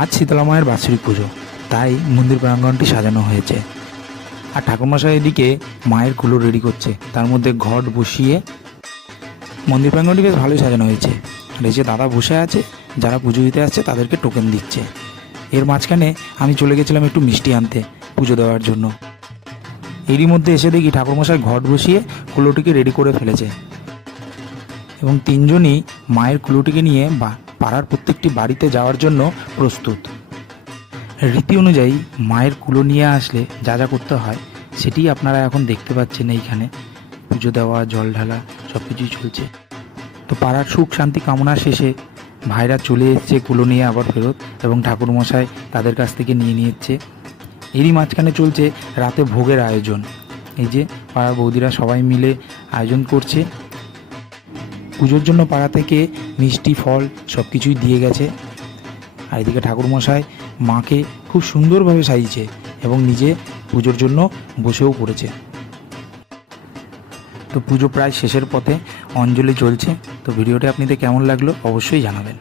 আজ শীতলা মায়ের বাৎসরিক পুজো, তাই মন্দির প্রাঙ্গণটি সাজানো হয়েছে। আর ঠাকুরমশাই এদিকে মায়ের কুলো রেডি করছে, তার মধ্যে ঘট বসিয়ে মন্দির প্রাঙ্গণটি বেশ ভালোই সাজানো হয়েছে। আর এই যে দাদা বসে আছে, যারা পুজো দিতে আসছে তাদেরকে টোকেন দিচ্ছে। এর মাঝখানে আমি চলে গেছিলাম একটু মিষ্টি আনতে পুজো দেওয়ার জন্য। এরই মধ্যে এসে দেখি ঠাকুরমশাই ঘট বসিয়ে কুলোটিকে রেডি করে ফেলেছে এবং তিনজনই মায়ের কুলোটিকে নিয়ে পাড়ার প্রত্যেকটি বাড়িতে যাওয়ার জন্য প্রস্তুত। রীতি অনুযায়ী মায়ের কুলো নিয়ে আসলে যা যা করতে হয় সেটি আপনারা এখন দেখতে পাচ্ছেন। এইখানে পুজো দেওয়া, জল ঢালা সব কিছুই চলছে। তো পাড়ার সুখ শান্তি কামনা শেষে ভাইরা চলে এসছে কুলো নিয়ে আবার ফেরত, এবং ঠাকুরমশাই তাদের কাছ থেকে নিয়ে নিচ্ছে। এরই মাঝখানে চলছে রাতে ভোগের আয়োজন। এই যে পাড়ার বৌদিরা সবাই মিলে আয়োজন করছে। পুজোর জন্য পাড়া থেকে মিষ্টি ফল সব কিছুই দিয়ে গেছে। আর এদিকে ঠাকুরমশাই মাকে খুব সুন্দরভাবে সাজিয়েছে এবং নিজে পুজোর জন্য বসেও পড়েছে। তো পুজো প্রায় শেষের পথে, অঞ্জলি চলছে। তো ভিডিওটি আপনাদের কেমন লাগলো অবশ্যই জানাবেন।